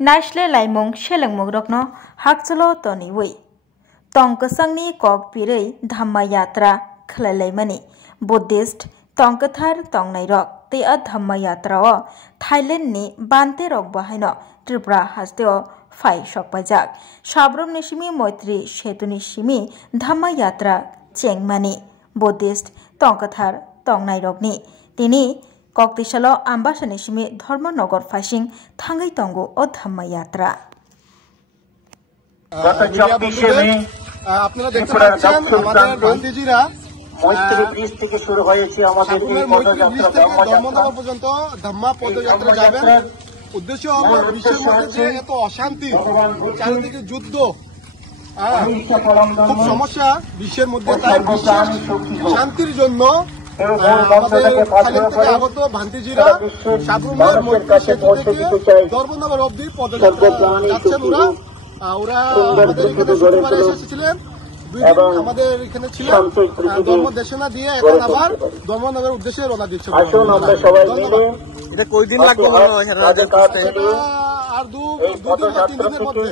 नाइसले लाइमुं सेलेंमुं रokno hakchalo toniwi tongkasangni kok pirei dhamma yatra khlailaimani Buddhist tongkathar tongnai rok tei a dhamma yatra o Thailand ni bante rok bahaino Tripura hasteo phai sokpajak sabrom ni simi Moitri setuni simi dhamma yatra chengmani Buddhist tongkathar tongnai rokni tini Koktisalo ambasani simi Dharmanagor Phasing thangai tongo o dhamma yatra আপনারা দেখতে পাচ্ছেন আমাদের গান্ধীজিরা মৈত্রী bridge থেকে শুরু হয়েছে আমাদের এই পদযাত্রা ধর্মনগর পর্যন্ত ধাম্মা পদযাত্রা যাবেন উদ্দেশ্য হলো বিশ্বের মধ্যে যে এত অশান্তি চারিদিকে যুদ্ধ খুব সমস্যা বিশ্বের মধ্যে তাই বিশ্বের শান্তির জন্য আগত ভান্তিজিরা সাবরুমের মৈত্রী সেতু থেকে ধর্মনগর অব্দি পদযাত্রা যাচ্ছেন ওরা আমাদের এখানে শুক্রবারে এসেছিলেন আমাদের এখানে ছিলেন ধর্ম দেশনা দিয়ে এখন আবার ধর্মনগরের উদ্দেশ্যে রওনা দিচ্ছে এটা কয়দিন লাগবে আর 2 দিন বা 3 দিনের মধ্যে